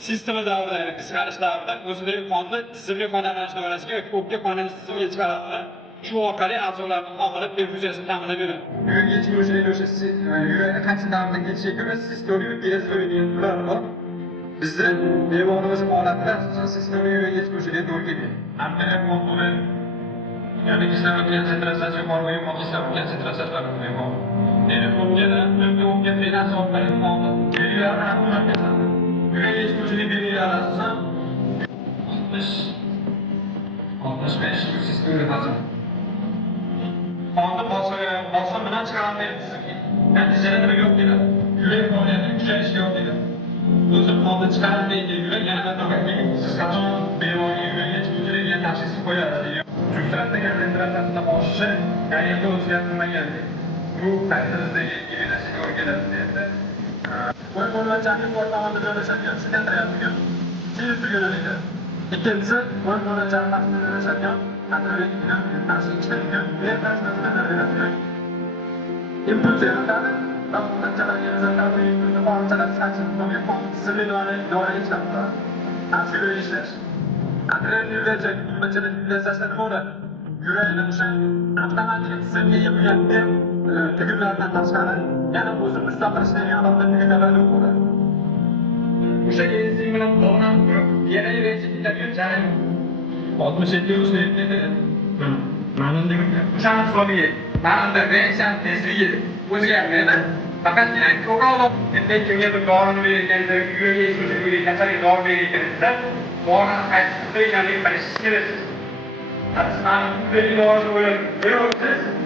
Sistema davrida, qisqarish davrida o'zidagi qonni tizimli qonlanishni orasiga ko'pga qonlanish tizimiga chiqaradi. Shu orqali a'zolarning homila perfuziyasini ta'minlab beradi. Yurak yetishmovchilik yurakni qancha davrda ketishiga ko'ra sistoliya diastoliya ular bor. Bizda bemorimiz holatida sistoliya yurak yetishmovchiligi to'g'ri keladi. Arterial qon ya'ni kislorodni konsentratsiyasi yuqori va yumaloq kislorod konsentratsiyasi yuqori. O'pka drenasi orqali qonni belgilarni aniqlab beradi. Yurak yetishmovchilik belgilari asosan 65 sistoliya bosimi. Qonni bosim bilan chiqarilmaydi. Natijada nima yo'q keladi? Yurak faoliyati kuchayishi yo'q keladi. O'zi qonni chiqarilmaydi, yurak yana siz qachon bemorga yurak yetishmovchiligiga tashxis qo'yadi? Juftlikda konsentratsiyasida oshishi yanada o'zgartirilmagan. Bu taqdirizdagi evaluatsiyaga o'rganadi deyapti. Qo'l-qo'llarchaning o'rtamida joylashgan sigatrayotgan tez yo'naladi. Ikkinchisi qo'l-qo'llarchani taqsimda joylashgan atrofga tashkil qilingan vertikal impuls yaratadi. Qo'l-qo'llarchalarga zatarli impulsni qo'lchalar saksonga qonsimlarni doira ishlab aksiya ishlash. Atrofga yurajak impuls yaratishdan bo'ladi. Yurakni o'sha avtomatik tizimga qo'yadigan tugullardan tashqari yana o'zini mustaqil ishlaydigan alohida tugullar bo'ladi. O'sha enzim bilan bog'lanib turib, yana yetishadigan jarayon 67 yoshda ma'lumdagi o'shani hisobiga ma'lumda reaksiya tezligi o'zgarmaydi. Faqatgina ko'proq kimgadir dorini berganda, yurak yetishmovchiligi kasallik dori berganda dorini qaysi qilganligini bilish kerak. Ma'lum belgilarni o'ylab ko'rasiz.